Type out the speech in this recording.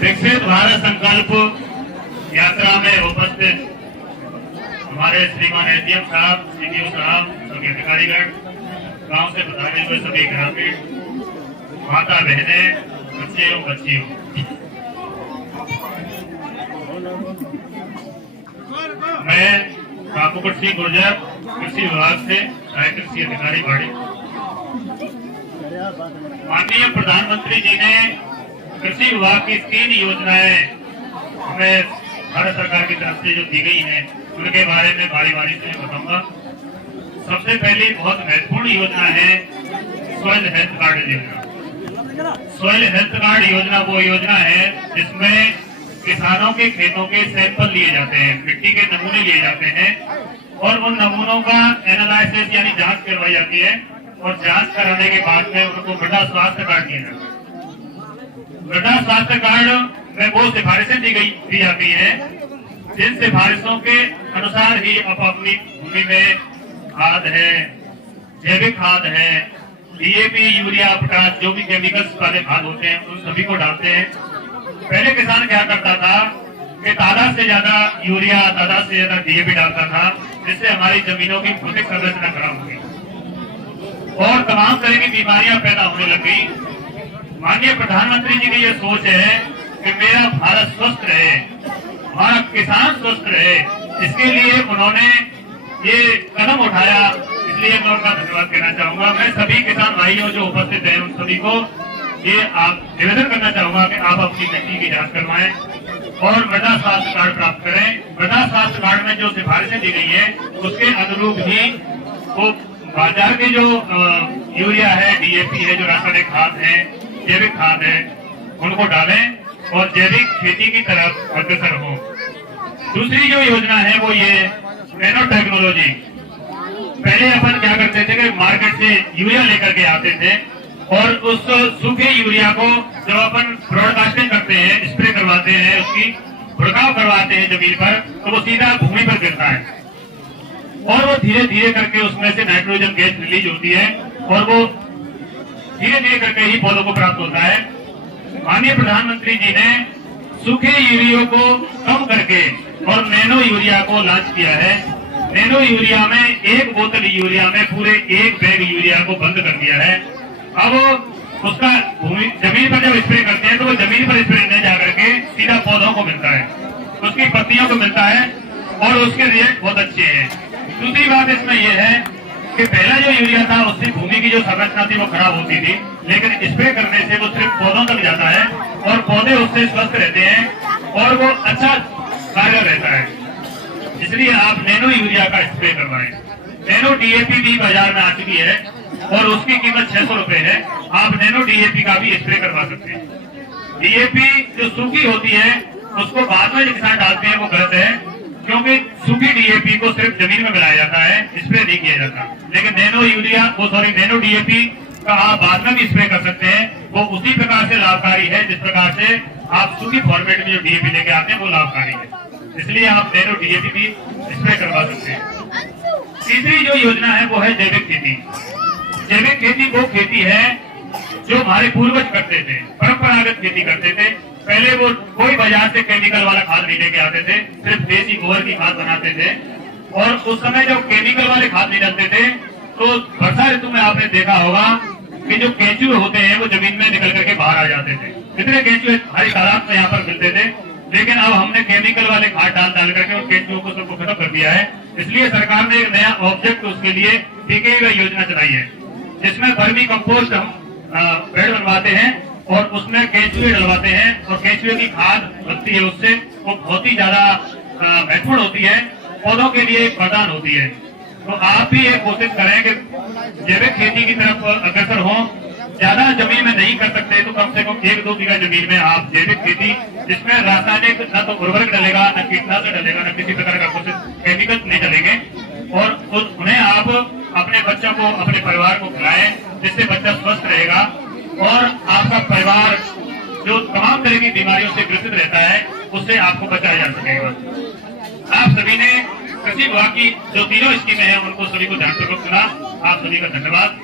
विकसित भारत संकल्प यात्रा में उपस्थित हमारे श्रीमान एडीएम साहब, सीडीओ साहब, सभी अधिकारीगण, गांव से पधारे हुए सभी ग्रामीण, माता बहने, बच्चे एवं बच्चियों, मैं काकूपट सिंह गुर्जर, कृषि विभाग से सहायक कृषि अधिकारी बाड़ी। माननीय प्रधानमंत्री जी ने कृषि विभाग की 3 योजनाएं हमें भारत सरकार की तरफ से जो दी गई हैं, उनके बारे में बारी बारी से बताऊंगा। सबसे पहली बहुत महत्वपूर्ण योजना है सॉइल हेल्थ कार्ड योजना। सॉइल हेल्थ कार्ड योजना वो योजना है जिसमें किसानों के खेतों के सैंपल लिए जाते हैं, मिट्टी के नमूने लिए जाते हैं और उन नमूनों का एनालिसिस यानी जांच करवाई जाती है और जांच कराने के बाद में उनको मृदा स्वास्थ्य कार्ड दिया जाता है। मृदा स्वास्थ्य कार्ड में वो सिफारिशें दी जाती है जिन सिफारिशों के अनुसार ही आप अपनी भूमि में खाद है, जैविक खाद है, डीएपी, यूरिया, पोटाश, जो भी केमिकल्स वाले खाद होते हैं उन सभी को डालते हैं। पहले किसान क्या करता था कि तादाद से ज्यादा यूरिया, तादाद से ज्यादा डीएपी डालता था, जिससे हमारी जमीनों की भौतिक संरचना खराब हो गई और तमाम तरह की बीमारियां पैदा होने लग गई। माननीय प्रधानमंत्री जी की ये सोच है कि मेरा भारत स्वस्थ रहे, हमारा किसान स्वस्थ रहे, इसके लिए उन्होंने ये कदम उठाया। इसलिए मैं उनका धन्यवाद कहना चाहूंगा। मैं सभी किसान भाइयों जो उपस्थित हैं उन सभी को ये आप निवेदन करना चाहूंगा कि आप अपनी मिट्टी की जांच करवाएं और मृदा स्वास्थ्य कार्ड प्राप्त करें। मृदा स्वास्थ्य कार्ड में जो सिफारिशें दी गई है उसके अनुरूप ही वो बाजार के जो यूरिया है, डीएपी है, जो रासायनिक खाद है, जैविक खाद है, उनको डालें और जैविक खेती की तरफ अग्रसर हो। दूसरी जो योजना है वो ये नैनो टेक्नोलॉजी। पहले अपन क्या करते थे कि मार्केट से यूरिया लेकर के आते थे और उस सूखे यूरिया को जब अपन ब्रॉडकास्टिंग करते हैं, स्प्रे करवाते हैं, उसकी छिड़काव करवाते हैं जमीन पर, तो वो सीधा भूमि पर गिरता है और वो धीरे धीरे करके उसमें से नाइट्रोजन गैस रिलीज होती है और वो धीरे धीरे करके ही पौधों को प्राप्त होता है। माननीय प्रधानमंत्री जी ने सूखे यूरिया को कम करके और नैनो यूरिया को लॉन्च किया है। नैनो यूरिया में 1 बोतल यूरिया में पूरे 1 बैग यूरिया को बंद कर दिया है। अब उसका जमीन पर जब स्प्रे करते हैं तो वो जमीन पर स्प्रे नहीं जाकर के सीधा पौधों को मिलता है, उसकी पत्तियों को मिलता है और उसके रिजल्ट बहुत अच्छे हैं। दूसरी बात इसमें यह है कि पहला जो यूरिया था उससे भूमि की जो संरचना थी वो खराब होती थी, लेकिन स्प्रे करने से वो सिर्फ पौधों तक जाता है और पौधे उससे स्वस्थ रहते हैं और वो अच्छा कारगर रहता है। इसलिए आप नैनो यूरिया का स्प्रे करवाएं। नैनो डीएपी भी बाजार में आ चुकी है और उसकी कीमत 600 रुपए है। आप नैनो डीएपी का भी स्प्रे करवा सकते हैं। डीएपी जो सूखी होती है उसको बाद में जो किसान डालते हैं वो गलत है, क्योंकि सूखी डीएपी को सिर्फ जमीन में मिलाया जाता है, स्प्रे नहीं किया जाता। लेकिन नैनो डीएपी का आप बाद में भी स्प्रे कर सकते हैं। वो उसी प्रकार से लाभकारी है जिस प्रकार से आप सूखी फॉर्मेट में जो डीएपी लेके आते हैं वो लाभकारी है। इसलिए आप नैनो डीएपी भी स्प्रे करवा सकते हैं। तीसरी जो योजना है वो है जैविक खेती। जैविक खेती वो खेती है जो हमारे पूर्वज करते थे, परंपरागत खेती करते थे। पहले वो कोई बाजार से केमिकल वाला खाद नहीं लेके आते थे, सिर्फ देसी गोबर की खाद बनाते थे और उस समय जब केमिकल वाले खाद नहीं डालते थे तो वर्षा ऋतु में आपने देखा होगा कि जो केंचुए होते हैं वो जमीन में निकल करके बाहर आ जाते थे। इतने केंचुए हमारी तालाब में यहाँ पर मिलते थे, लेकिन अब हमने केमिकल वाले खाद डाल करके उन केंचुओं को सबको खत्म कर दिया है। इसलिए सरकार ने एक नया ऑब्जेक्ट उसके लिए टीके योजना चलाई है, जिसमें वर्मी कंपोस्ट हम बेड बनवाते हैं और उसमें केंचुए डलवाते हैं और केंचुए की खाद बनती है, उससे वो बहुत ही ज्यादा महत्वपूर्ण होती है, पौधों के लिए एक वरदान होती है। तो आप भी ये कोशिश करें कि जैविक खेती की तरफ अग्रसर हो। ज्यादा जमीन में नहीं कर सकते तो कम से कम 1-2 बीघा जमीन में आप जैविक खेती, जिसमें रासायनिक न तो उर्वरक डलेगा, न कीटनाशक डलेगा, न किसी प्रकार का कुछ केमिकल नहीं डलेंगे और उन्हें आप अपने बच्चों को, अपने परिवार को खिलाएं, जिससे बच्चा स्वस्थ रहेगा और आपका परिवार जो तमाम तरह की बीमारियों से ग्रसित रहता है उससे आपको बचाया जा सकेगा। आप सभी ने कृषि विभाग की जो 3 स्कीमें हैं उनको सभी को ध्यानपूर्वक सुना। आप सभी का धन्यवाद।